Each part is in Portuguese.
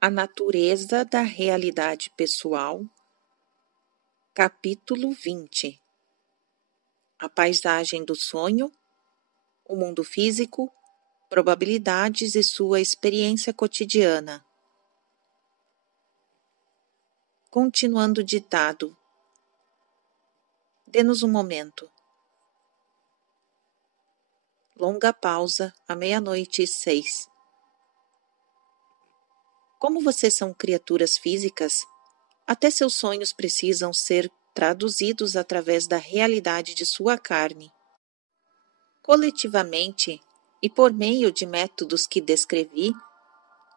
A natureza da realidade pessoal, capítulo 20. A paisagem do sonho, o mundo físico, probabilidades e sua experiência cotidiana. Continuando o ditado. Dê-nos um momento. Longa pausa, à 00:06. Como vocês são criaturas físicas, até seus sonhos precisam ser traduzidos através da realidade de sua carne. Coletivamente, e por meio de métodos que descrevi,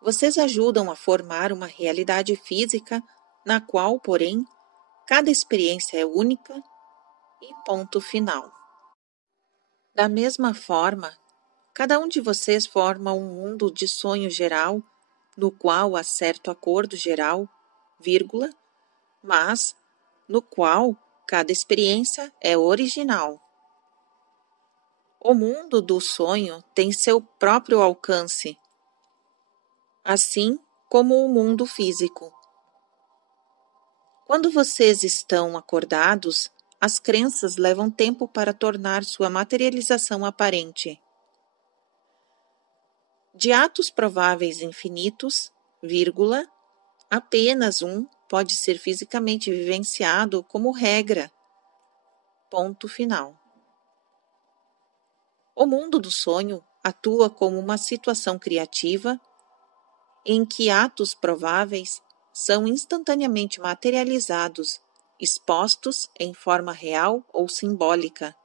vocês ajudam a formar uma realidade física na qual, porém, cada experiência é única e ponto final. Da mesma forma, cada um de vocês forma um mundo de sonho geral, no qual há certo acordo geral, mas no qual cada experiência é original. O mundo do sonho tem seu próprio alcance, assim como o mundo físico. Quando vocês estão acordados, as crenças levam tempo para tornar sua materialização aparente. De atos prováveis infinitos, apenas um pode ser fisicamente vivenciado como regra. Ponto final. O mundo do sonho atua como uma situação criativa em que atos prováveis são instantaneamente materializados, expostos em forma real ou simbólica.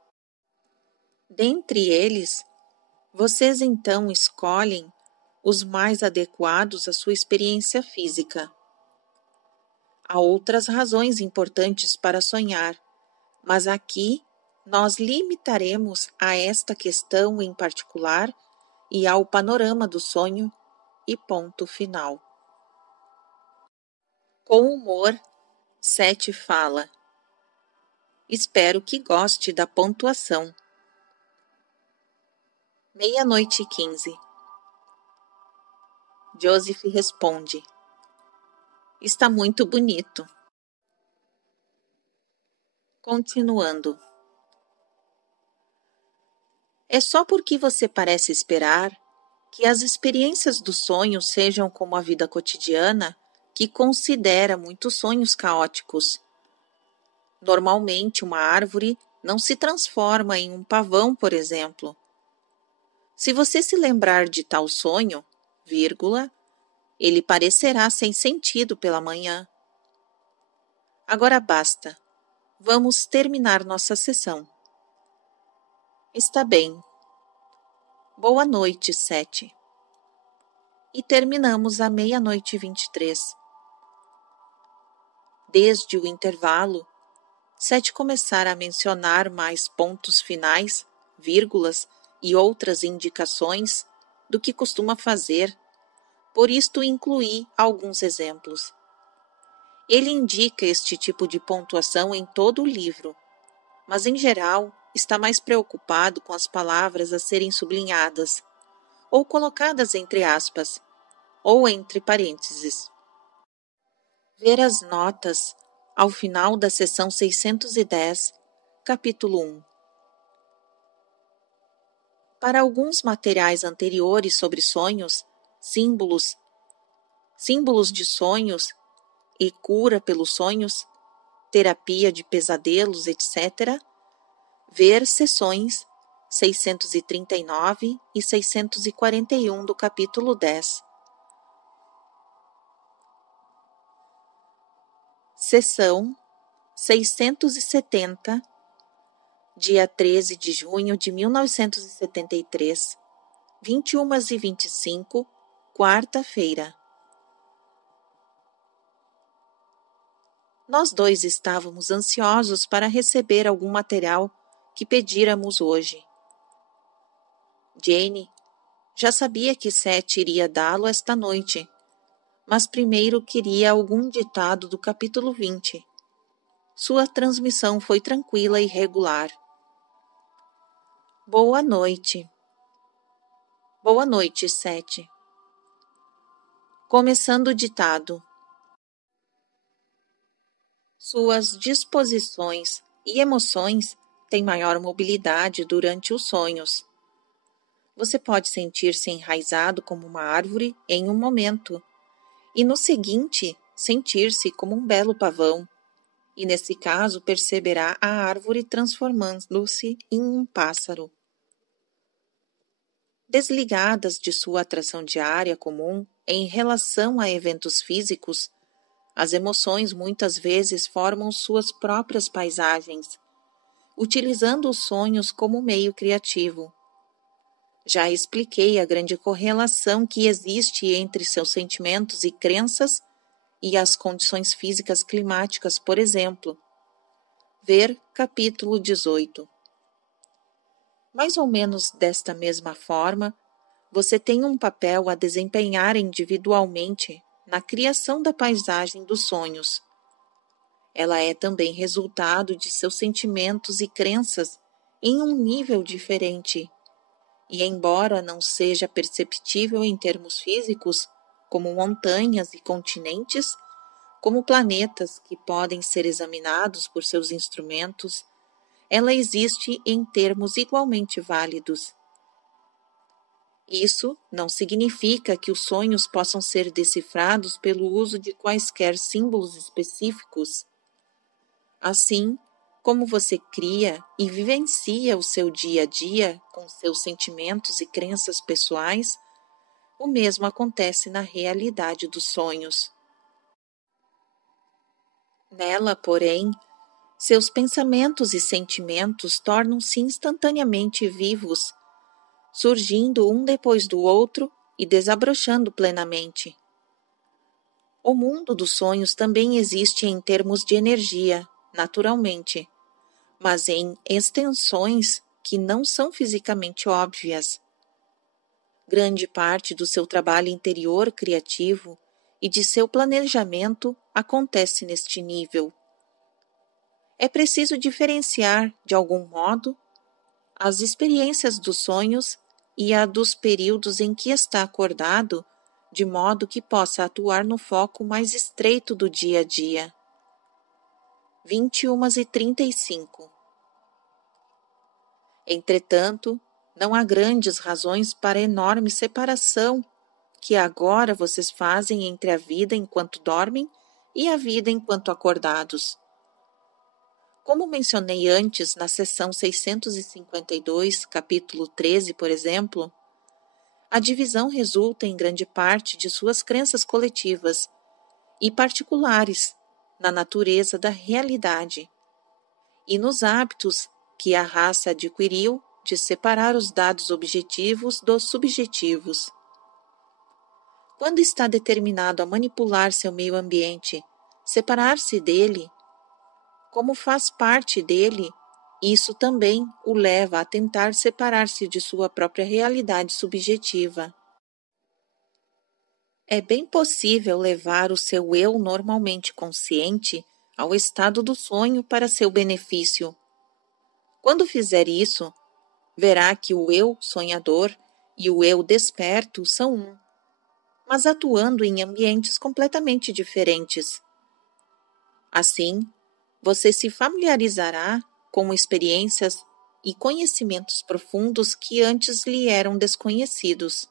Dentre eles, vocês então escolhem os mais adequados à sua experiência física. Há outras razões importantes para sonhar, mas aqui nós limitaremos a esta questão em particular e ao panorama do sonho e ponto final. Com humor, Seth fala. Espero que goste da pontuação. 00:15. Joseph responde. Está muito bonito. Continuando. É só porque você parece esperar que as experiências do sonho sejam como a vida cotidiana que considera muitos sonhos caóticos. Normalmente, uma árvore não se transforma em um pavão, por exemplo. Se você se lembrar de tal sonho, ele parecerá sem sentido pela manhã. Agora basta. Vamos terminar nossa sessão. Está bem. Boa noite, Seth. E terminamos à 00:23. Desde o intervalo, Seth começara a mencionar mais pontos finais, vírgulas e outras indicações do que costuma fazer, por isto incluí alguns exemplos. Ele indica este tipo de pontuação em todo o livro, mas em geral está mais preocupado com as palavras a serem sublinhadas, ou colocadas entre aspas, ou entre parênteses. Ver as notas ao final da seção 610, capítulo 1. Para alguns materiais anteriores sobre sonhos, símbolos de sonhos e cura pelos sonhos, terapia de pesadelos, etc., ver seções 639 e 641 do capítulo 10. Seção 670, dia 13 de junho de 1973, 21h25, quarta-feira. Nós dois estávamos ansiosos para receber algum material que pedíramos hoje. Jane já sabia que Seth iria dá-lo esta noite, mas primeiro queria algum ditado do capítulo 20. Sua transmissão foi tranquila e regular. Boa noite. Boa noite, Seth. Começando o ditado. Suas disposições e emoções têm maior mobilidade durante os sonhos. Você pode sentir-se enraizado como uma árvore em um momento, e no seguinte, sentir-se como um belo pavão, e nesse caso perceberá a árvore transformando-se em um pássaro. Desligadas de sua atração diária comum em relação a eventos físicos, as emoções muitas vezes formam suas próprias paisagens, utilizando os sonhos como meio criativo. Já expliquei a grande correlação que existe entre seus sentimentos e crenças e as condições físicas climáticas, por exemplo. Ver capítulo 18. Mais ou menos desta mesma forma, você tem um papel a desempenhar individualmente na criação da paisagem dos sonhos. Ela é também resultado de seus sentimentos e crenças em um nível diferente. E embora não seja perceptível em termos físicos, como montanhas e continentes, como planetas que podem ser examinados por seus instrumentos, ela existe em termos igualmente válidos. Isso não significa que os sonhos possam ser decifrados pelo uso de quaisquer símbolos específicos. Assim, como você cria e vivencia o seu dia a dia com seus sentimentos e crenças pessoais, o mesmo acontece na realidade dos sonhos. Nela, porém, seus pensamentos e sentimentos tornam-se instantaneamente vivos, surgindo um depois do outro e desabrochando plenamente. O mundo dos sonhos também existe em termos de energia, naturalmente, mas em extensões que não são fisicamente óbvias. Grande parte do seu trabalho interior criativo e de seu planejamento acontece neste nível. É preciso diferenciar, de algum modo, as experiências dos sonhos e a dos períodos em que está acordado, de modo que possa atuar no foco mais estreito do dia a dia. 21h35. Entretanto, não há grandes razões para a enorme separação que agora vocês fazem entre a vida enquanto dormem e a vida enquanto acordados. Como mencionei antes na seção 652, capítulo 13, por exemplo, a divisão resulta em grande parte de suas crenças coletivas e particulares na natureza da realidade e nos hábitos que a raça adquiriu de separar os dados objetivos dos subjetivos. Quando está determinado a manipular seu meio ambiente, separar-se dele, como faz parte dele, isso também o leva a tentar separar-se de sua própria realidade subjetiva. É bem possível levar o seu eu normalmente consciente ao estado do sonho para seu benefício. Quando fizer isso, verá que o eu sonhador e o eu desperto são um, mas atuando em ambientes completamente diferentes. Assim, você se familiarizará com experiências e conhecimentos profundos que antes lhe eram desconhecidos.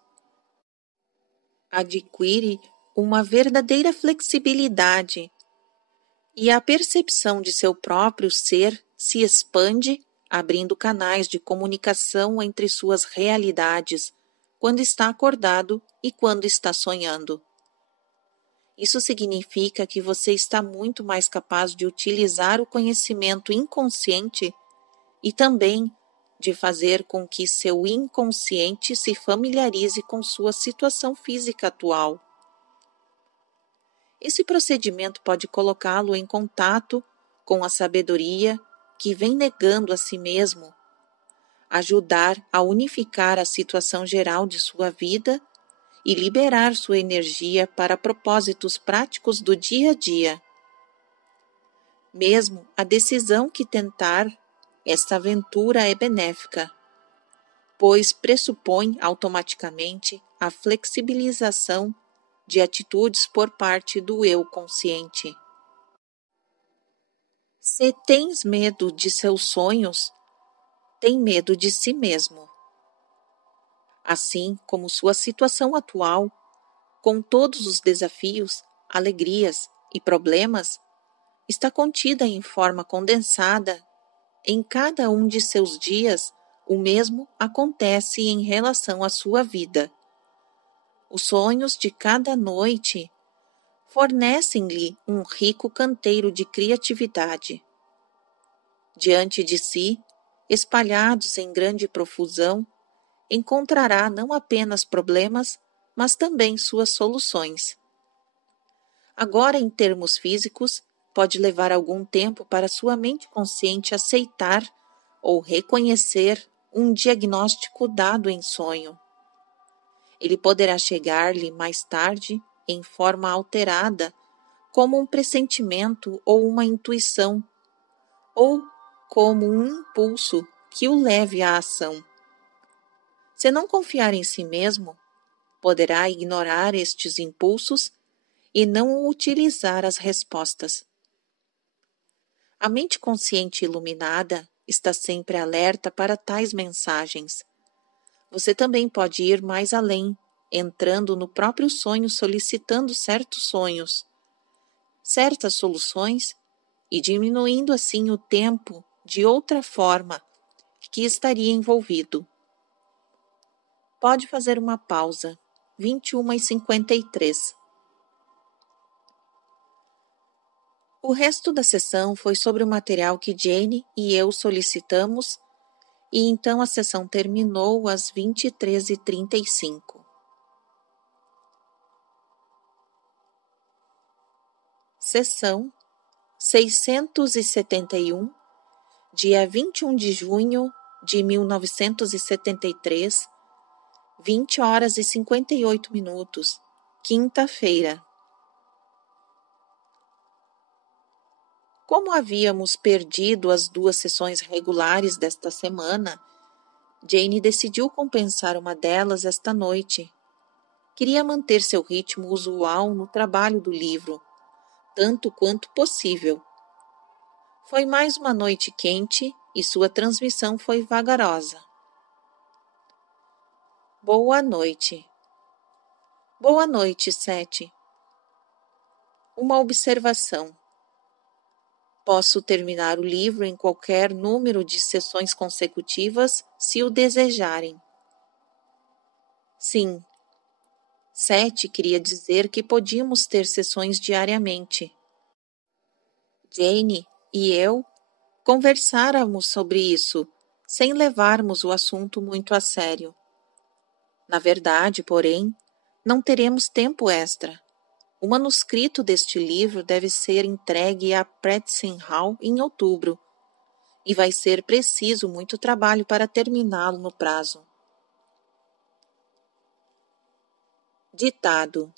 Adquire uma verdadeira flexibilidade e a percepção de seu próprio ser se expande, abrindo canais de comunicação entre suas realidades, quando está acordado e quando está sonhando. Isso significa que você está muito mais capaz de utilizar o conhecimento inconsciente e também de fazer com que seu inconsciente se familiarize com sua situação física atual. Esse procedimento pode colocá-lo em contato com a sabedoria que vem negando a si mesmo, ajudar a unificar a situação geral de sua vida e liberar sua energia para propósitos práticos do dia a dia. Mesmo a decisão que tentar esta aventura é benéfica, pois pressupõe automaticamente a flexibilização de atitudes por parte do eu consciente. Se tens medo de seus sonhos, tem medo de si mesmo. Assim como sua situação atual, com todos os desafios, alegrias e problemas, está contida em forma condensada em cada um de seus dias, o mesmo acontece em relação à sua vida. Os sonhos de cada noite fornecem-lhe um rico canteiro de criatividade. Diante de si, espalhados em grande profusão, encontrará não apenas problemas, mas também suas soluções. Agora, em termos físicos, pode levar algum tempo para sua mente consciente aceitar ou reconhecer um diagnóstico dado em sonho. Ele poderá chegar-lhe mais tarde em forma alterada, como um pressentimento ou uma intuição, ou como um impulso que o leve à ação. Se não confiar em si mesmo, poderá ignorar estes impulsos e não utilizar as respostas. A mente consciente iluminada está sempre alerta para tais mensagens. Você também pode ir mais além, entrando no próprio sonho solicitando certos sonhos, certas soluções e diminuindo assim o tempo de outra forma que estaria envolvido. Pode fazer uma pausa. 21h53. O resto da sessão foi sobre o material que Jane e eu solicitamos e então a sessão terminou às 23h35. Sessão 671, dia 21 de junho de 1973, 20h58, quinta-feira. Como havíamos perdido as 2 sessões regulares desta semana, Jane decidiu compensar uma delas esta noite. Queria manter seu ritmo usual no trabalho do livro, tanto quanto possível. Foi mais uma noite quente e sua transmissão foi vagarosa. Boa noite. Boa noite, Seth. Uma observação. Posso terminar o livro em qualquer número de sessões consecutivas, se o desejarem. Sim. Seth queria dizer que podíamos ter sessões diariamente. Jane e eu conversáramos sobre isso, sem levarmos o assunto muito a sério. Na verdade, porém, não teremos tempo extra. O manuscrito deste livro deve ser entregue à Pratchett Hall em outubro, e vai ser preciso muito trabalho para terminá-lo no prazo. Ditado.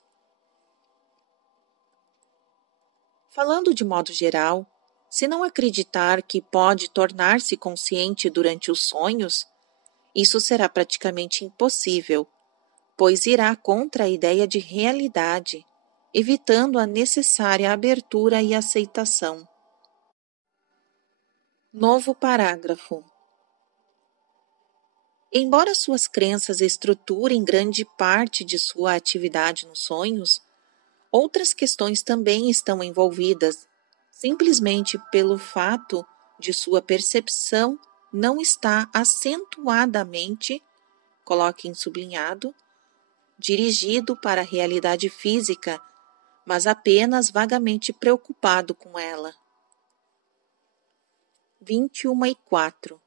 Falando de modo geral, se não acreditar que pode tornar-se consciente durante os sonhos, isso será praticamente impossível, pois irá contra a ideia de realidade, evitando a necessária abertura e aceitação. Novo parágrafo. Embora suas crenças estruturem grande parte de sua atividade nos sonhos, outras questões também estão envolvidas, simplesmente pelo fato de sua percepção não estar acentuadamente, coloque em sublinhado, dirigido para a realidade física, mas apenas vagamente preocupado com ela. 21h04.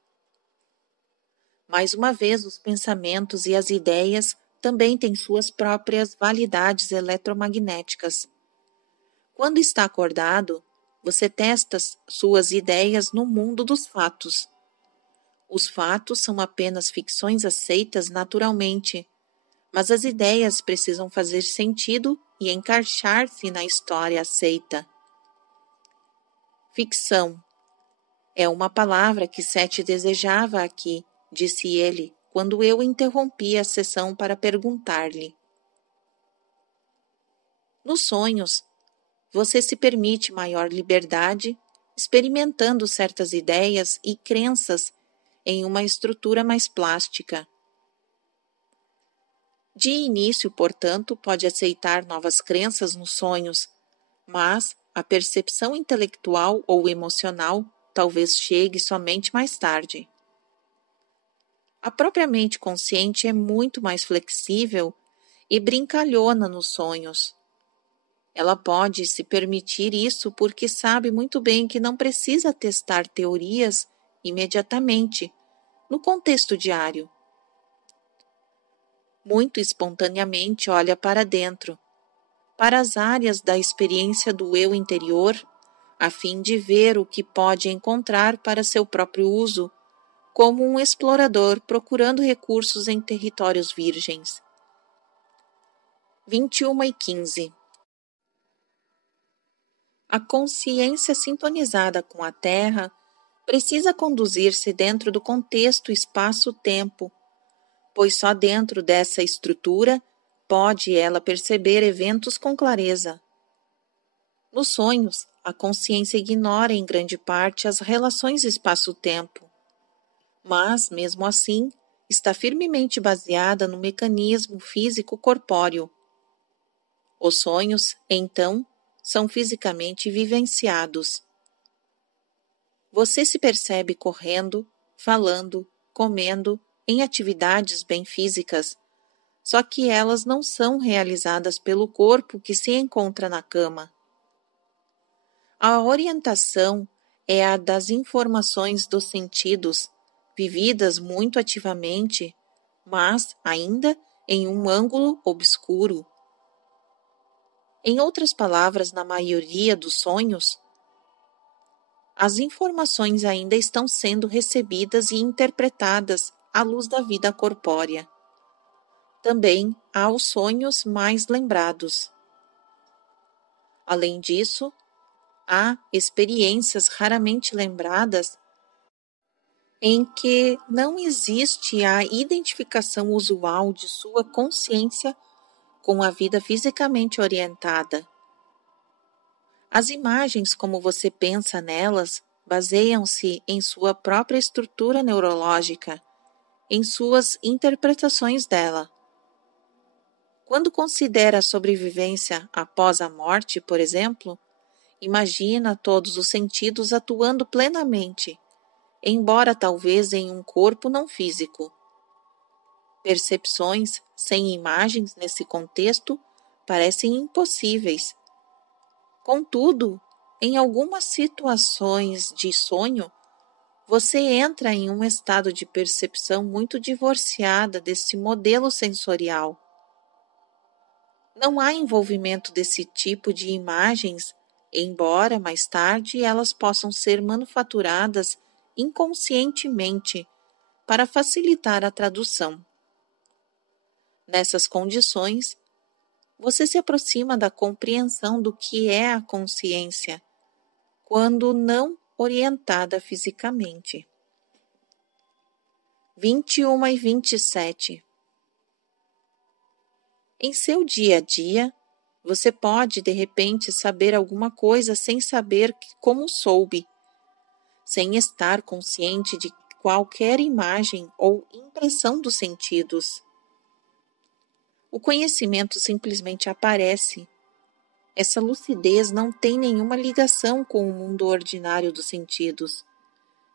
Mais uma vez, os pensamentos e as ideias também têm suas próprias validades eletromagnéticas. Quando está acordado, você testa suas ideias no mundo dos fatos. Os fatos são apenas ficções aceitas naturalmente, mas as ideias precisam fazer sentido e encaixar-se na história aceita. Ficção. É uma palavra que Seth desejava aqui, disse ele, quando eu interrompi a sessão para perguntar-lhe. Nos sonhos, você se permite maior liberdade, experimentando certas ideias e crenças em uma estrutura mais plástica. De início, portanto, pode aceitar novas crenças nos sonhos, mas a percepção intelectual ou emocional talvez chegue somente mais tarde. A própria mente consciente é muito mais flexível e brincalhona nos sonhos. Ela pode se permitir isso porque sabe muito bem que não precisa testar teorias imediatamente, no contexto diário. Muito espontaneamente olha para dentro, para as áreas da experiência do eu interior, a fim de ver o que pode encontrar para seu próprio uso, como um explorador procurando recursos em territórios virgens. 21:15. A consciência sintonizada com a Terra precisa conduzir-se dentro do contexto espaço-tempo, pois só dentro dessa estrutura pode ela perceber eventos com clareza. Nos sonhos, a consciência ignora em grande parte as relações espaço-tempo, mas, mesmo assim, está firmemente baseada no mecanismo físico corpóreo. Os sonhos, então, são fisicamente vivenciados. Você se percebe correndo, falando, comendo, em atividades bem físicas, só que elas não são realizadas pelo corpo que se encontra na cama. A orientação é a das informações dos sentidos, vividas muito ativamente, mas ainda em um ângulo obscuro. Em outras palavras, na maioria dos sonhos, as informações ainda estão sendo recebidas e interpretadas à luz da vida corpórea. Também há os sonhos mais lembrados. Além disso, há experiências raramente lembradas em que não existe a identificação usual de sua consciência com a vida fisicamente orientada. As imagens, como você pensa nelas, baseiam-se em sua própria estrutura neurológica, em suas interpretações dela. Quando considera a sobrevivência após a morte, por exemplo, imagina todos os sentidos atuando plenamente, embora talvez em um corpo não físico. Percepções sem imagens nesse contexto parecem impossíveis. Contudo, em algumas situações de sonho, você entra em um estado de percepção muito divorciada desse modelo sensorial. Não há envolvimento desse tipo de imagens, embora mais tarde elas possam ser manufaturadas inconscientemente para facilitar a tradução. Nessas condições, você se aproxima da compreensão do que é a consciência, quando não orientada fisicamente. 21:27. Em seu dia a dia, você pode, de repente, saber alguma coisa sem saber como soube, sem estar consciente de qualquer imagem ou impressão dos sentidos. O conhecimento simplesmente aparece. Essa lucidez não tem nenhuma ligação com o mundo ordinário dos sentidos.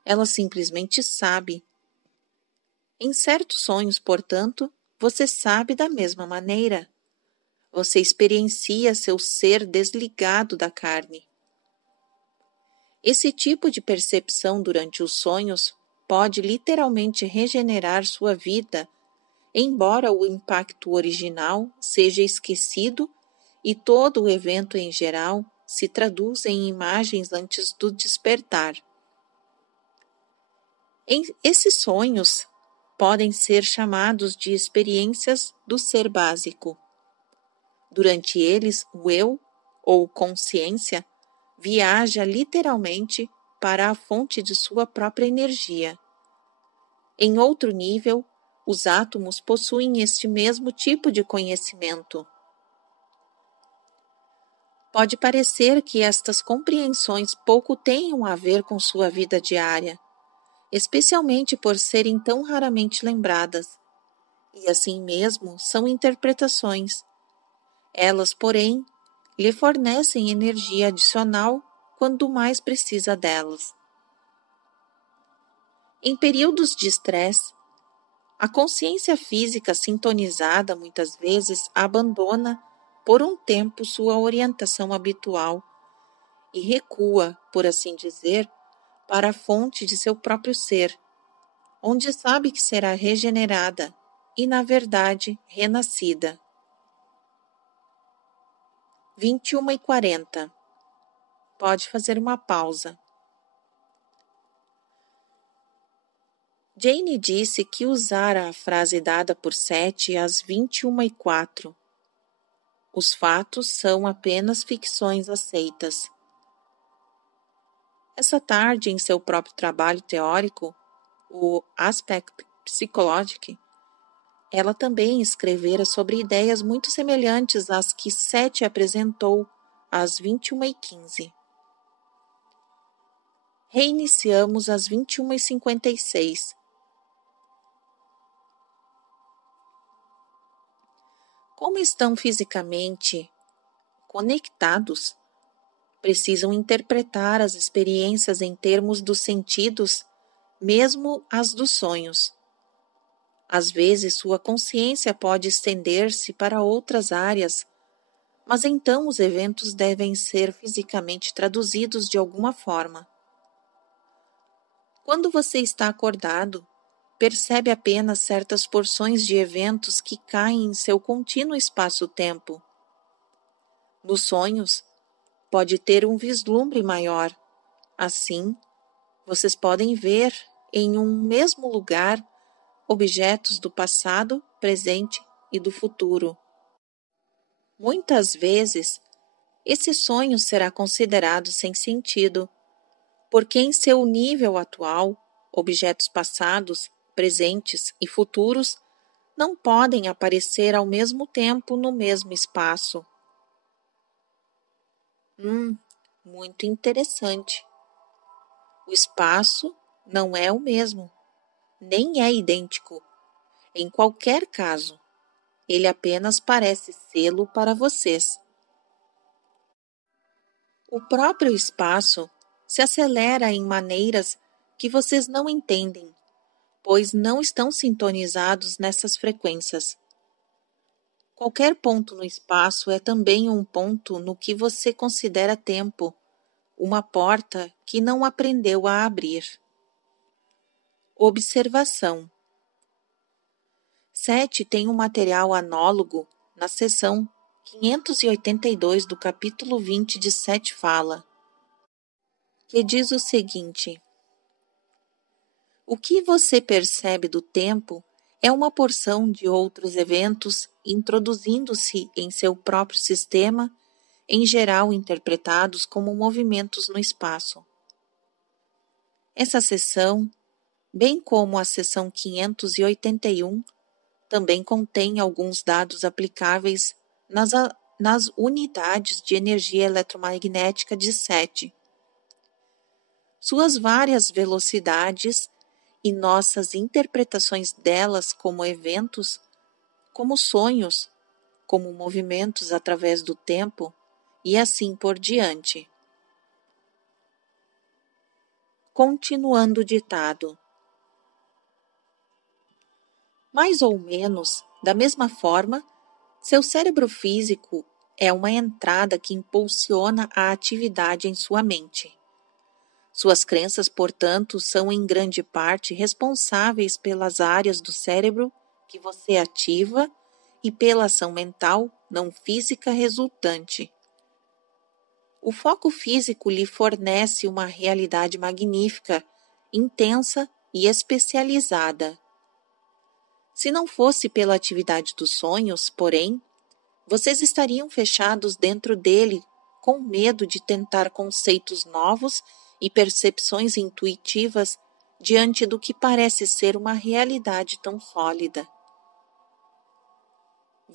Ela simplesmente sabe. Em certos sonhos, portanto, você sabe da mesma maneira. Você experiencia seu ser desligado da carne. Esse tipo de percepção durante os sonhos pode literalmente regenerar sua vida, embora o impacto original seja esquecido e todo o evento em geral se traduza em imagens antes do despertar. Esses sonhos podem ser chamados de experiências do ser básico. Durante eles, o eu, ou consciência, viaja literalmente para a fonte de sua própria energia. Em outro nível, os átomos possuem este mesmo tipo de conhecimento. Pode parecer que estas compreensões pouco tenham a ver com sua vida diária, especialmente por serem tão raramente lembradas, e assim mesmo são interpretações. Elas, porém, lhe fornecem energia adicional quando mais precisa delas. Em períodos de estresse, a consciência física sintonizada muitas vezes abandona por um tempo sua orientação habitual e recua, por assim dizer, para a fonte de seu próprio ser, onde sabe que será regenerada e, na verdade, renascida. 21h40. Pode fazer uma pausa. Jane disse que usara a frase dada por Seth às 21h04. Os fatos são apenas ficções aceitas. Essa tarde, em seu próprio trabalho teórico, o Aspect Psychology, ela também escrevera sobre ideias muito semelhantes às que Seth apresentou às 21h15. Reiniciamos às 21h56. Como estão fisicamente conectados, precisam interpretar as experiências em termos dos sentidos, mesmo as dos sonhos. Às vezes, sua consciência pode estender-se para outras áreas, mas então os eventos devem ser fisicamente traduzidos de alguma forma. Quando você está acordado, percebe apenas certas porções de eventos que caem em seu contínuo espaço-tempo. Nos sonhos, pode ter um vislumbre maior. Assim, vocês podem ver em um mesmo lugar objetos do passado, presente e do futuro. Muitas vezes, esse sonho será considerado sem sentido, porque em seu nível atual, objetos passados, presentes e futuros não podem aparecer ao mesmo tempo no mesmo espaço. Muito interessante. O espaço não é o mesmo, nem é idêntico. Em qualquer caso, ele apenas parece sê-lo para vocês. O próprio espaço se acelera em maneiras que vocês não entendem, pois não estão sintonizados nessas frequências. Qualquer ponto no espaço é também um ponto no que você considera tempo, uma porta que não aprendeu a abrir. Observação. Seth tem um material análogo na seção 582 do capítulo 20 de Sete Fala, que diz o seguinte: o que você percebe do tempo é uma porção de outros eventos introduzindo-se em seu próprio sistema, em geral interpretados como movimentos no espaço. Essa seção, bem como a seção 581, também contém alguns dados aplicáveis nas unidades de energia eletromagnética de Seth, suas várias velocidades e nossas interpretações delas como eventos, como sonhos, como movimentos através do tempo e assim por diante. Continuando o ditado. Mais ou menos, da mesma forma, seu cérebro físico é uma entrada que impulsiona a atividade em sua mente. Suas crenças, portanto, são em grande parte responsáveis pelas áreas do cérebro que você ativa e pela ação mental não física resultante. O foco físico lhe fornece uma realidade magnífica, intensa e especializada. Se não fosse pela atividade dos sonhos, porém, vocês estariam fechados dentro dele, com medo de tentar conceitos novos e percepções intuitivas diante do que parece ser uma realidade tão sólida.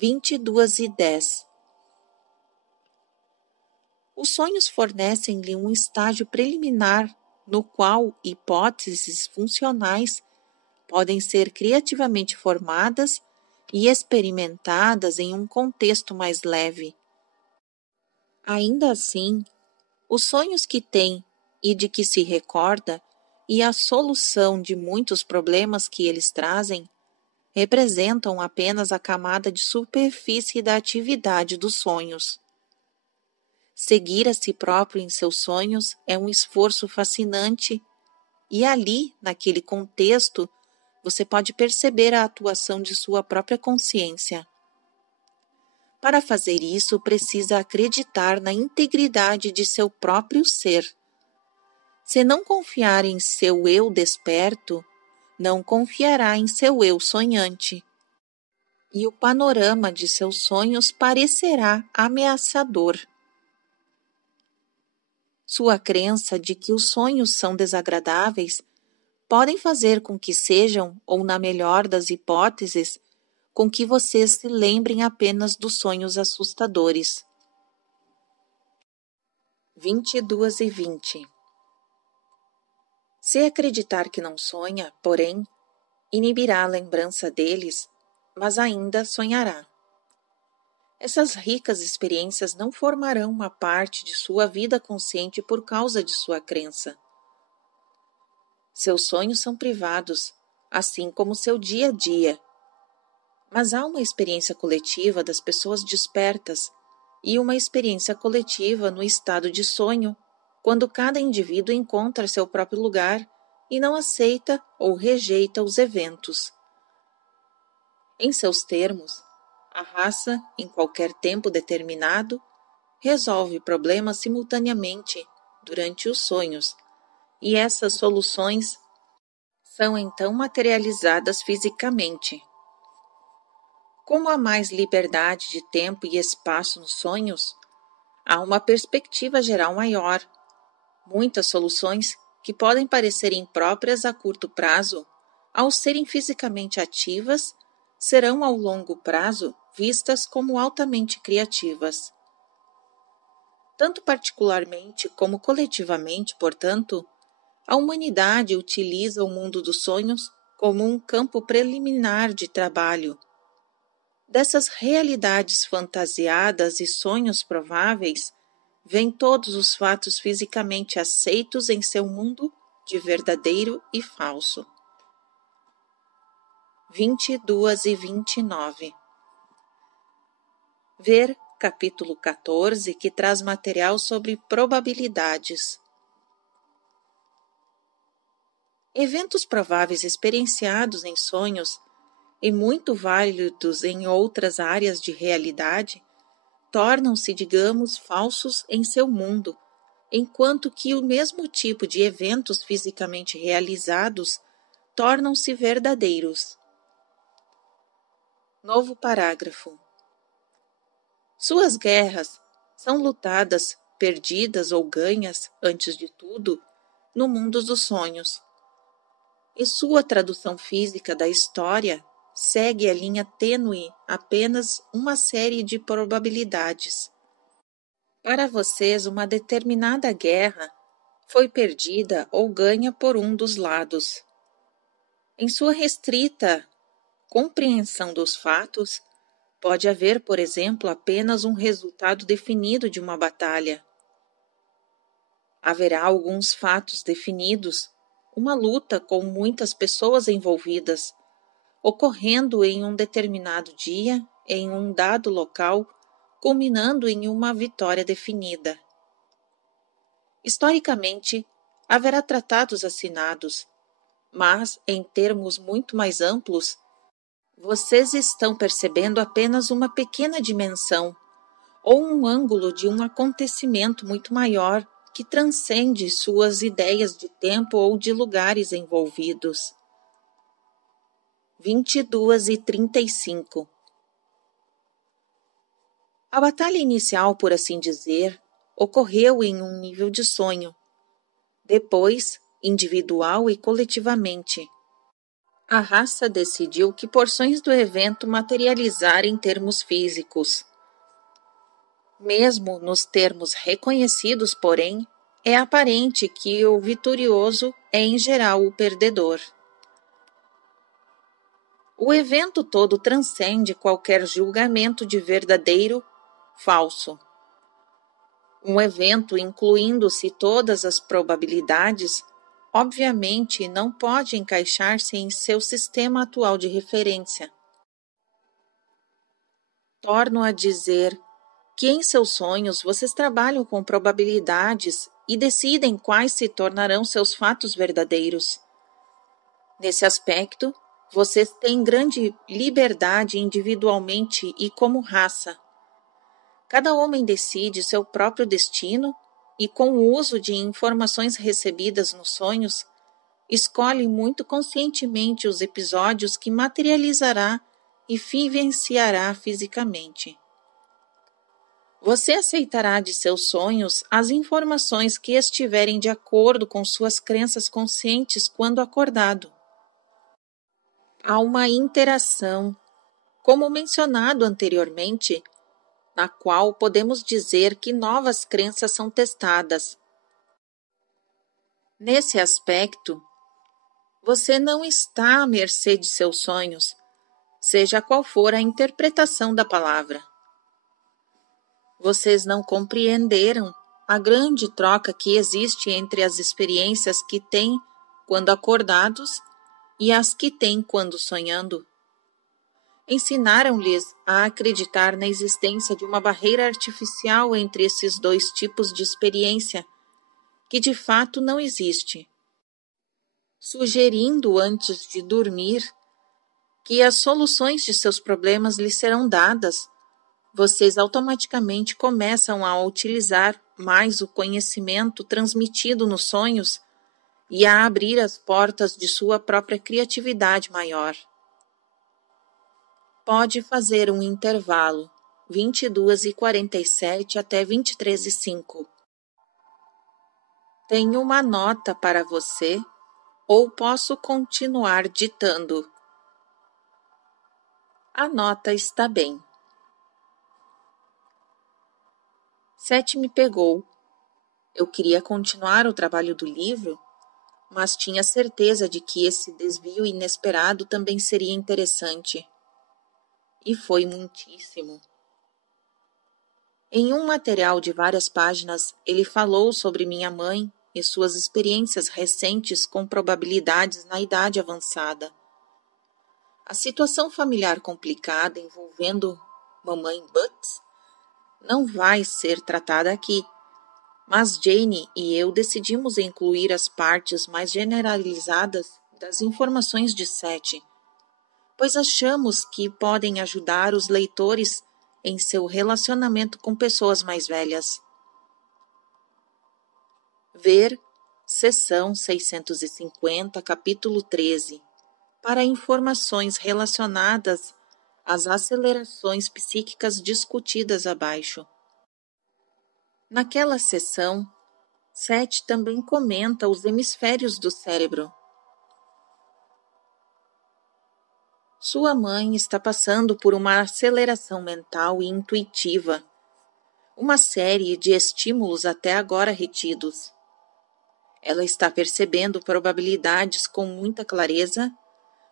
22h10. Os sonhos fornecem-lhe um estágio preliminar no qual hipóteses funcionais podem ser criativamente formadas e experimentadas em um contexto mais leve. Ainda assim, os sonhos que tem e de que se recorda e a solução de muitos problemas que eles trazem representam apenas a camada de superfície da atividade dos sonhos. Seguir a si próprio em seus sonhos é um esforço fascinante e ali, naquele contexto, você pode perceber a atuação de sua própria consciência. Para fazer isso, precisa acreditar na integridade de seu próprio ser. Se não confiar em seu eu desperto, não confiará em seu eu sonhante. E o panorama de seus sonhos parecerá ameaçador. Sua crença de que os sonhos são desagradáveis podem fazer com que sejam, ou na melhor das hipóteses, com que vocês se lembrem apenas dos sonhos assustadores. 22:20. Se acreditar que não sonha, porém, inibirá a lembrança deles, mas ainda sonhará. Essas ricas experiências não formarão uma parte de sua vida consciente por causa de sua crença. Seus sonhos são privados, assim como seu dia a dia. Mas há uma experiência coletiva das pessoas despertas e uma experiência coletiva no estado de sonho, quando cada indivíduo encontra seu próprio lugar e não aceita ou rejeita os eventos. Em seus termos, a raça, em qualquer tempo determinado, resolve problemas simultaneamente durante os sonhos, e essas soluções são então materializadas fisicamente. Como há mais liberdade de tempo e espaço nos sonhos, há uma perspectiva geral maior. Muitas soluções que podem parecer impróprias a curto prazo, ao serem fisicamente ativas, serão ao longo prazo vistas como altamente criativas. Tanto particularmente como coletivamente, portanto, a humanidade utiliza o mundo dos sonhos como um campo preliminar de trabalho. Dessas realidades fantasiadas e sonhos prováveis, vêm todos os fatos fisicamente aceitos em seu mundo de verdadeiro e falso. 22:29. Ver capítulo 14, que traz material sobre probabilidades. Eventos prováveis experienciados em sonhos e muito válidos em outras áreas de realidade tornam-se, digamos, falsos em seu mundo, enquanto que o mesmo tipo de eventos fisicamente realizados tornam-se verdadeiros. Novo parágrafo. Suas guerras são lutadas, perdidas ou ganhas, antes de tudo, no mundo dos sonhos. E sua tradução física da história segue a linha tênue apenas uma série de probabilidades. Para vocês, uma determinada guerra foi perdida ou ganha por um dos lados. Em sua restrita compreensão dos fatos, pode haver, por exemplo, apenas um resultado definido de uma batalha. Haverá alguns fatos definidos, uma luta com muitas pessoas envolvidas, ocorrendo em um determinado dia, em um dado local, culminando em uma vitória definida. Historicamente, haverá tratados assinados, mas, em termos muito mais amplos, vocês estão percebendo apenas uma pequena dimensão ou um ângulo de um acontecimento muito maior que transcende suas ideias de tempo ou de lugares envolvidos. 22:35. A batalha inicial, por assim dizer, ocorreu em um nível de sonho. Depois, individual e coletivamente, a raça decidiu que porções do evento materializar em termos físicos. Mesmo nos termos reconhecidos, porém, é aparente que o vitorioso é, em geral, o perdedor. O evento todo transcende qualquer julgamento de verdadeiro, falso. Um evento incluindo-se todas as probabilidades, obviamente não pode encaixar-se em seu sistema atual de referência. Torno a dizer que em seus sonhos vocês trabalham com probabilidades e decidem quais se tornarão seus fatos verdadeiros. Nesse aspecto, vocês têm grande liberdade individualmente e como raça. Cada homem decide seu próprio destino e, com o uso de informações recebidas nos sonhos, escolhe muito conscientemente os episódios que materializará e vivenciará fisicamente. Você aceitará de seus sonhos as informações que estiverem de acordo com suas crenças conscientes quando acordado. Há uma interação, como mencionado anteriormente, na qual podemos dizer que novas crenças são testadas. Nesse aspecto, você não está à mercê de seus sonhos, seja qual for a interpretação da palavra. Vocês não compreenderam a grande troca que existe entre as experiências que têm quando acordados e as que têm quando sonhando. Ensinaram-lhes a acreditar na existência de uma barreira artificial entre esses dois tipos de experiência, que de fato não existe, sugerindo antes de dormir que as soluções de seus problemas lhes serão dadas. Vocês automaticamente começam a utilizar mais o conhecimento transmitido nos sonhos e a abrir as portas de sua própria criatividade maior. Pode fazer um intervalo, 22h47 até 23h05. Tenho uma nota para você ou posso continuar ditando? A nota está bem. Sete me pegou. Eu queria continuar o trabalho do livro, mas tinha certeza de que esse desvio inesperado também seria interessante. E foi muitíssimo. Em um material de várias páginas, ele falou sobre minha mãe e suas experiências recentes com probabilidades na idade avançada. A situação familiar complicada envolvendo mamãe Butts não vai ser tratada aqui, mas Jane e eu decidimos incluir as partes mais generalizadas das informações de Seth, pois achamos que podem ajudar os leitores em seu relacionamento com pessoas mais velhas. Ver seção 650, capítulo 13, para informações relacionadas às acelerações psíquicas discutidas abaixo. Naquela seção, Seth também comenta os hemisférios do cérebro. Sua mãe está passando por uma aceleração mental e intuitiva, uma série de estímulos até agora retidos. Ela está percebendo probabilidades com muita clareza,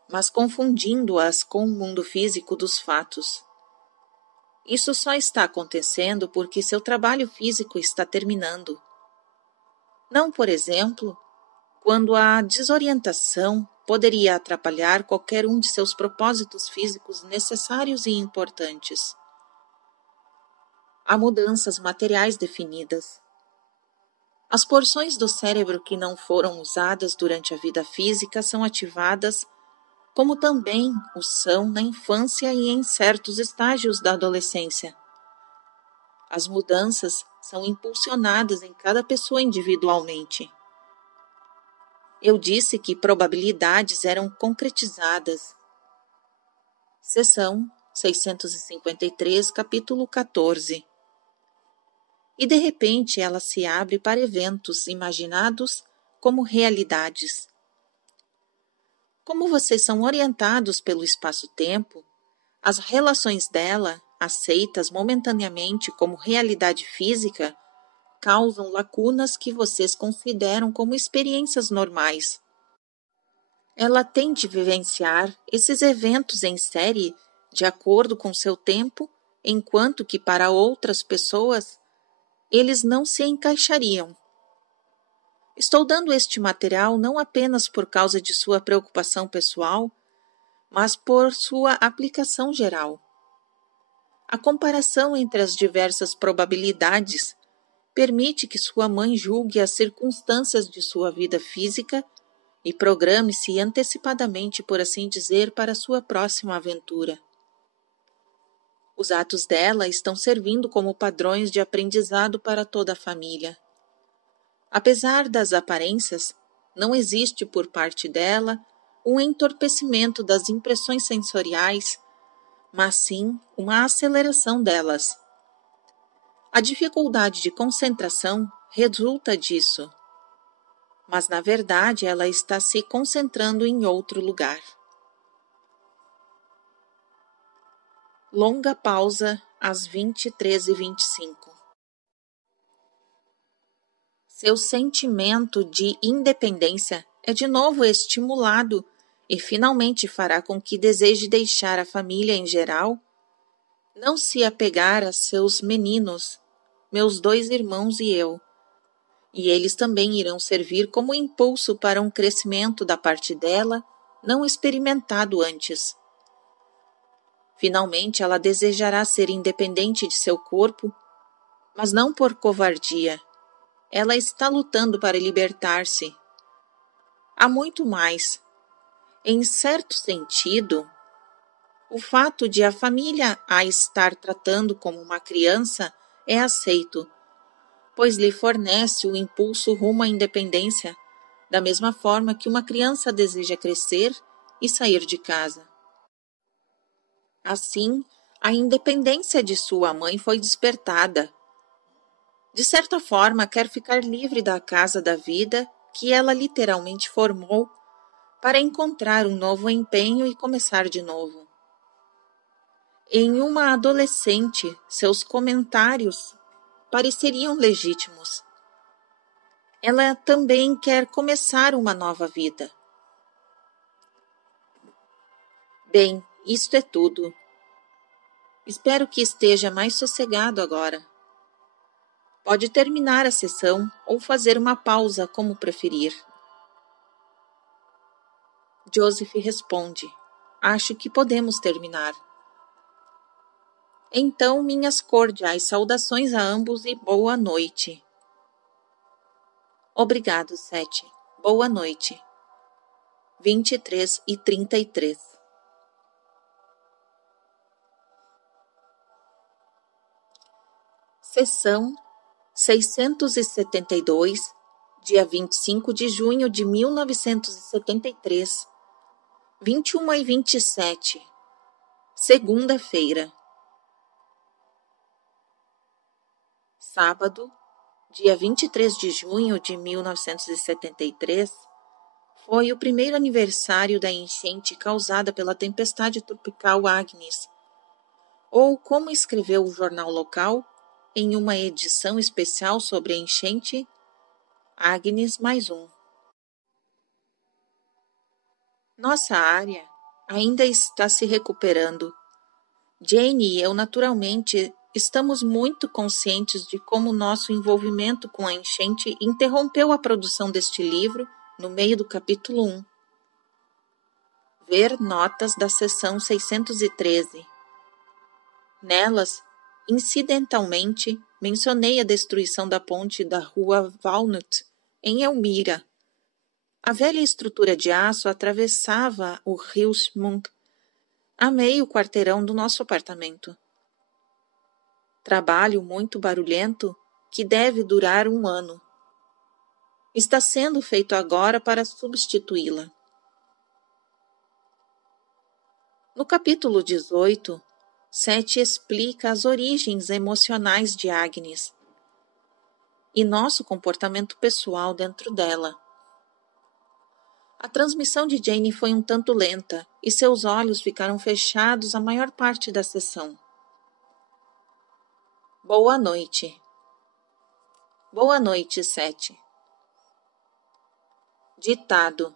mas confundindo-as com o mundo físico dos fatos. Isso só está acontecendo porque seu trabalho físico está terminando. Não, por exemplo, quando a desorientação poderia atrapalhar qualquer um de seus propósitos físicos necessários e importantes. Há mudanças materiais definidas. As porções do cérebro que não foram usadas durante a vida física são ativadas, como também o são na infância e em certos estágios da adolescência. As mudanças são impulsionadas em cada pessoa individualmente. Eu disse que probabilidades eram concretizadas. Seção 653, capítulo 14. E de repente ela se abre para eventos imaginados como realidades. Como vocês são orientados pelo espaço-tempo, as relações dela aceitas momentaneamente como realidade física, causam lacunas que vocês consideram como experiências normais. Ela tem de vivenciar esses eventos em série de acordo com seu tempo, enquanto que para outras pessoas eles não se encaixariam. Estou dando este material não apenas por causa de sua preocupação pessoal, mas por sua aplicação geral. A comparação entre as diversas probabilidades permite que sua mãe julgue as circunstâncias de sua vida física e programe-se antecipadamente, por assim dizer, para sua próxima aventura. Os atos dela estão servindo como padrões de aprendizado para toda a família. Apesar das aparências, não existe por parte dela um entorpecimento das impressões sensoriais, mas sim uma aceleração delas. A dificuldade de concentração resulta disso, mas na verdade ela está se concentrando em outro lugar. Longa pausa às 23h25. Seu sentimento de independência é de novo estimulado e finalmente fará com que deseje deixar a família em geral, não se apegar a seus meninos, meus 2 irmãos e eu, e eles também irão servir como impulso para um crescimento da parte dela não experimentado antes. Finalmente ela desejará ser independente de seu corpo, mas não por covardia. Ela está lutando para libertar-se. Há muito mais. Em certo sentido, o fato de a família a estar tratando como uma criança é aceito, pois lhe fornece o impulso rumo à independência, da mesma forma que uma criança deseja crescer e sair de casa. Assim, a independência de sua mãe foi despertada. De certa forma, quer ficar livre da casa da vida que ela literalmente formou para encontrar um novo empenho e começar de novo. Em uma adolescente, seus comentários pareceriam legítimos. Ela também quer começar uma nova vida. Bem, isto é tudo. Espero que esteja mais sossegado agora. Pode terminar a sessão ou fazer uma pausa, como preferir. Joseph responde: acho que podemos terminar. Então, minhas cordiais saudações a ambos e boa noite. Obrigado, Seth. Boa noite. 23h33. Sessão 672, dia 25 de junho de 1973, 21h27, segunda-feira. Sábado, dia 23 de junho de 1973, foi o primeiro aniversário da enchente causada pela tempestade tropical Agnes, ou como escreveu o jornal local, em uma edição especial sobre a enchente, Agnes mais um. Nossa área ainda está se recuperando. Jane e eu, naturalmente, estamos muito conscientes de como nosso envolvimento com a enchente interrompeu a produção deste livro no meio do capítulo 1. Ver notas da seção 613. Nelas, incidentalmente, mencionei a destruição da ponte da rua Walnut, em Elmira. A velha estrutura de aço atravessava o rio Schmunk, a meio quarteirão do nosso apartamento. Trabalho muito barulhento que deve durar 1 ano. Está sendo feito agora para substituí-la. No capítulo 18, Seth explica as origens emocionais de Agnes e nosso comportamento pessoal dentro dela. A transmissão de Jane foi um tanto lenta e seus olhos ficaram fechados a maior parte da sessão. Boa noite. Boa noite, Sete. Ditado.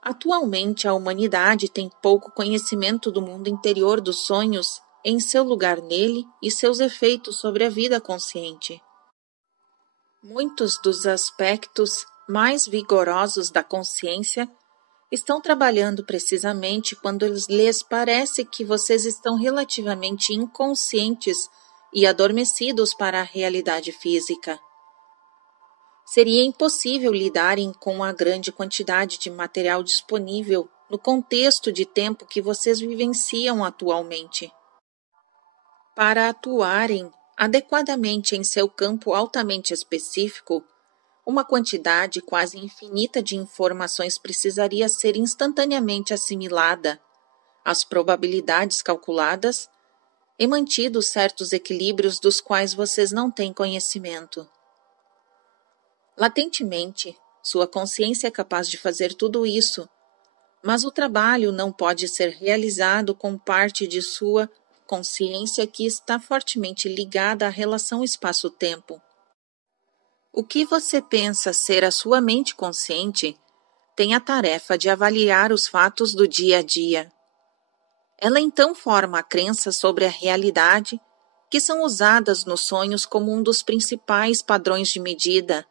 Atualmente, a humanidade tem pouco conhecimento do mundo interior dos sonhos, em seu lugar nele e seus efeitos sobre a vida consciente. Muitos dos aspectos mais vigorosos da consciência estão trabalhando precisamente quando lhes parece que vocês estão relativamente inconscientes e adormecidos para a realidade física. Seria impossível lidarem com a grande quantidade de material disponível no contexto de tempo que vocês vivenciam atualmente. Para atuarem adequadamente em seu campo altamente específico, uma quantidade quase infinita de informações precisaria ser instantaneamente assimilada, as probabilidades calculadas e mantidos certos equilíbrios dos quais vocês não têm conhecimento. Latentemente, sua consciência é capaz de fazer tudo isso, mas o trabalho não pode ser realizado com parte de sua consciência que está fortemente ligada à relação espaço-tempo. O que você pensa ser a sua mente consciente tem a tarefa de avaliar os fatos do dia a dia. Ela então forma a crença sobre a realidade, que são usadas nos sonhos como um dos principais padrões de medida,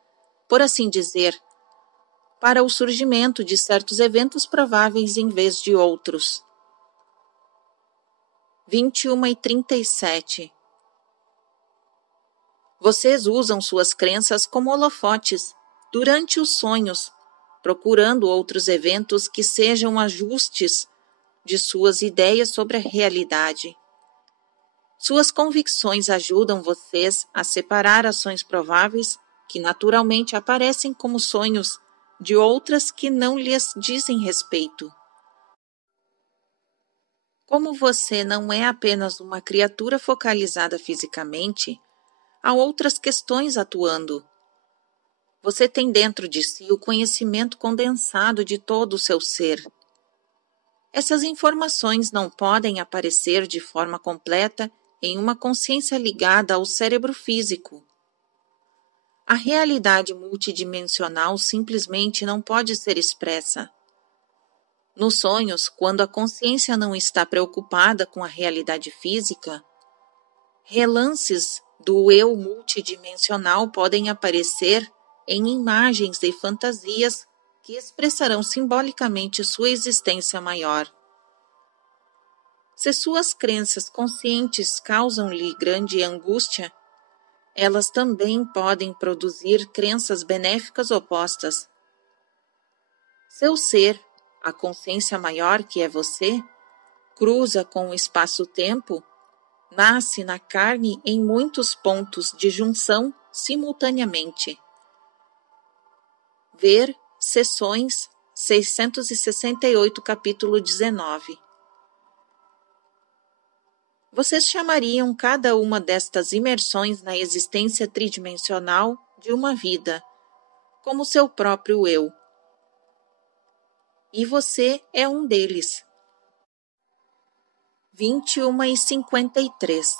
por assim dizer, para o surgimento de certos eventos prováveis em vez de outros. 21:37. Vocês usam suas crenças como holofotes durante os sonhos, procurando outros eventos que sejam ajustes de suas ideias sobre a realidade. Suas convicções ajudam vocês a separar ações prováveis que naturalmente aparecem como sonhos de outras que não lhes dizem respeito. Como você não é apenas uma criatura focalizada fisicamente, há outras questões atuando. Você tem dentro de si o conhecimento condensado de todo o seu ser. Essas informações não podem aparecer de forma completa em uma consciência ligada ao cérebro físico. A realidade multidimensional simplesmente não pode ser expressa. Nos sonhos, quando a consciência não está preocupada com a realidade física, relances do eu multidimensional podem aparecer em imagens e fantasias que expressarão simbolicamente sua existência maior. Se suas crenças conscientes causam-lhe grande angústia, elas também podem produzir crenças benéficas opostas. Seu ser, a consciência maior que é você, cruza com o espaço-tempo, nasce na carne em muitos pontos de junção simultaneamente. Ver Sessões 668, capítulo 19. Vocês chamariam cada uma destas imersões na existência tridimensional de uma vida, como seu próprio eu. E você é um deles. 21:53.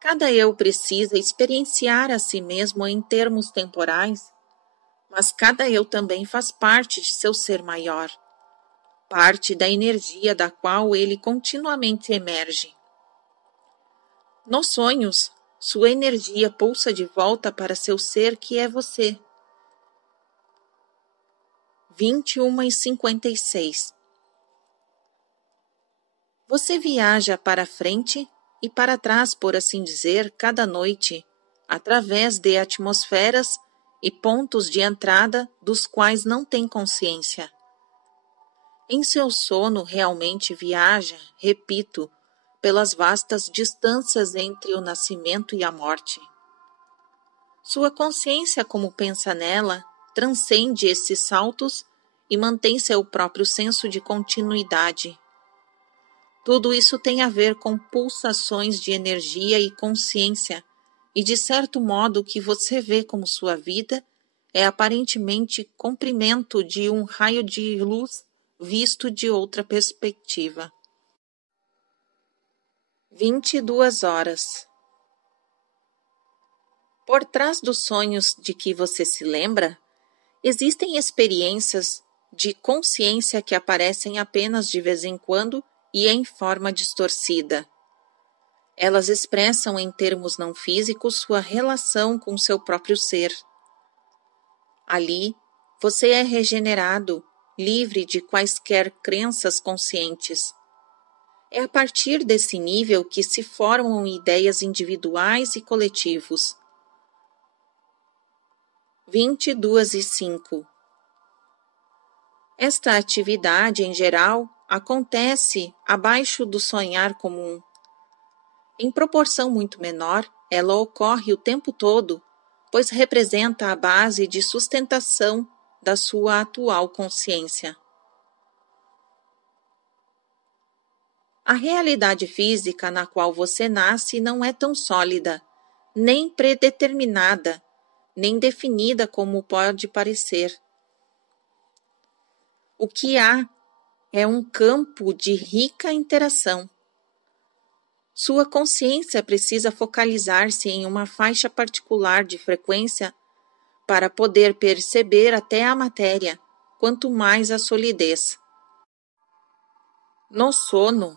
Cada eu precisa experienciar a si mesmo em termos temporais, mas cada eu também faz parte de seu ser maior, parte da energia da qual ele continuamente emerge. Nos sonhos, sua energia pulsa de volta para seu ser que é você. 21:56. Você viaja para frente e para trás, por assim dizer, cada noite, através de atmosferas e pontos de entrada dos quais não tem consciência. Em seu sono realmente viaja, repito, pelas vastas distâncias entre o nascimento e a morte. Sua consciência, como pensa nela, transcende esses saltos e mantém seu próprio senso de continuidade. Tudo isso tem a ver com pulsações de energia e consciência, e de certo modo o que você vê como sua vida é aparentemente comprimento de um raio de luz visto de outra perspectiva. 22 horas. Por trás dos sonhos de que você se lembra, existem experiências de consciência que aparecem apenas de vez em quando e em forma distorcida. Elas expressam em termos não físicos sua relação com seu próprio ser. Ali, você é regenerado, livre de quaisquer crenças conscientes. É a partir desse nível que se formam ideias individuais e coletivos. 22:05. Esta atividade, em geral, acontece abaixo do sonhar comum. Em proporção muito menor, ela ocorre o tempo todo, pois representa a base de sustentação da sua atual consciência. A realidade física na qual você nasce não é tão sólida, nem predeterminada, nem definida como pode parecer. O que há é um campo de rica interação. Sua consciência precisa focalizar-se em uma faixa particular de frequência para poder perceber até a matéria, quanto mais a solidez. No sono,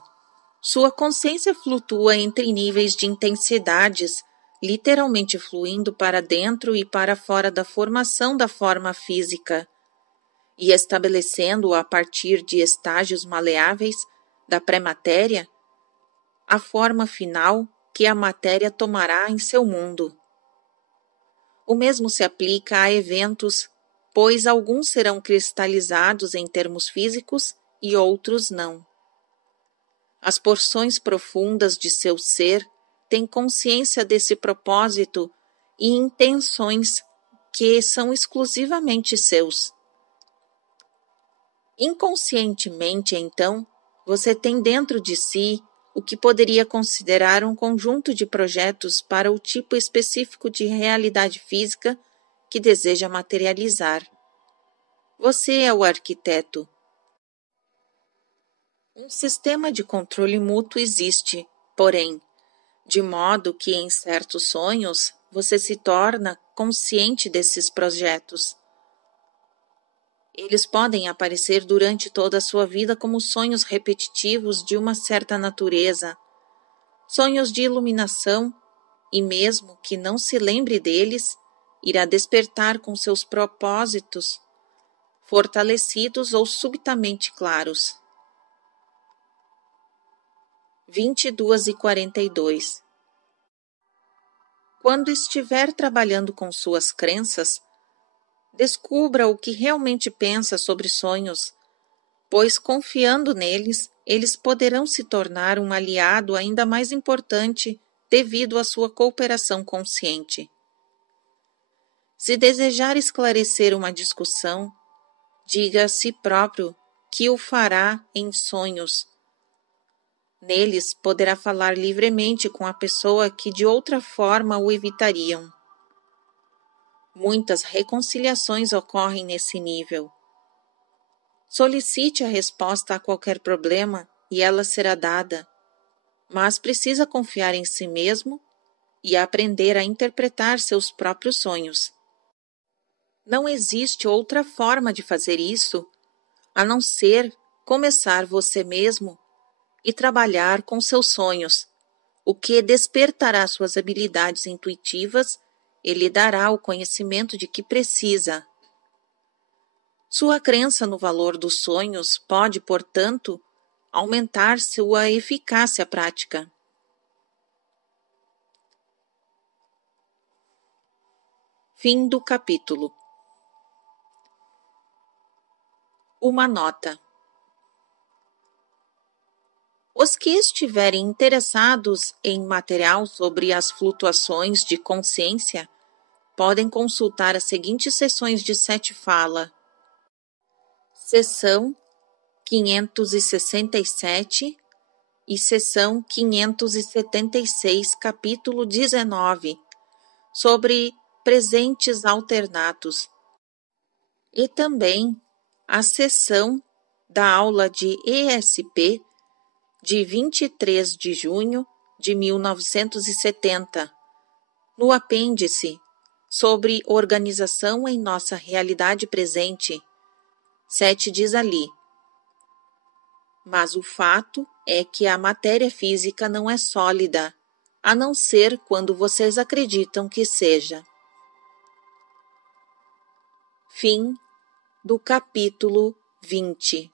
sua consciência flutua entre níveis de intensidades, literalmente fluindo para dentro e para fora da formação da forma física, e estabelecendo a partir de estágios maleáveis da pré-matéria a forma final que a matéria tomará em seu mundo. O mesmo se aplica a eventos, pois alguns serão cristalizados em termos físicos e outros não. As porções profundas de seu ser têm consciência desse propósito e intenções que são exclusivamente seus. Inconscientemente, então, você tem dentro de si o que poderia considerar um conjunto de projetos para o tipo específico de realidade física que deseja materializar. Você é o arquiteto. Um sistema de controle mútuo existe, porém, de modo que em certos sonhos você se torna consciente desses projetos. Eles podem aparecer durante toda a sua vida como sonhos repetitivos de uma certa natureza, sonhos de iluminação, e mesmo que não se lembre deles, irá despertar com seus propósitos fortalecidos ou subitamente claros. 22:42. Quando estiver trabalhando com suas crenças, descubra o que realmente pensa sobre sonhos, pois confiando neles, eles poderão se tornar um aliado ainda mais importante devido à sua cooperação consciente. Se desejar esclarecer uma discussão, diga a si próprio que o fará em sonhos. Neles poderá falar livremente com a pessoa que de outra forma o evitariam. Muitas reconciliações ocorrem nesse nível. Solicite a resposta a qualquer problema e ela será dada, mas precisa confiar em si mesmo e aprender a interpretar seus próprios sonhos. Não existe outra forma de fazer isso a não ser começar você mesmo e trabalhar com seus sonhos, o que despertará suas habilidades intuitivas e lhe dará o conhecimento de que precisa. Sua crença no valor dos sonhos pode, portanto, aumentar sua eficácia prática. Fim do capítulo. Uma nota. Os que estiverem interessados em material sobre as flutuações de consciência podem consultar as seguintes sessões de Sete Fala. Seção 567 e seção 576, capítulo 19, sobre presentes alternatos, e também a seção da aula de ESP de 23 de junho de 1970. No apêndice, sobre organização em nossa realidade presente, Seth diz ali: mas o fato é que a matéria física não é sólida, a não ser quando vocês acreditam que seja. Fim do capítulo 20.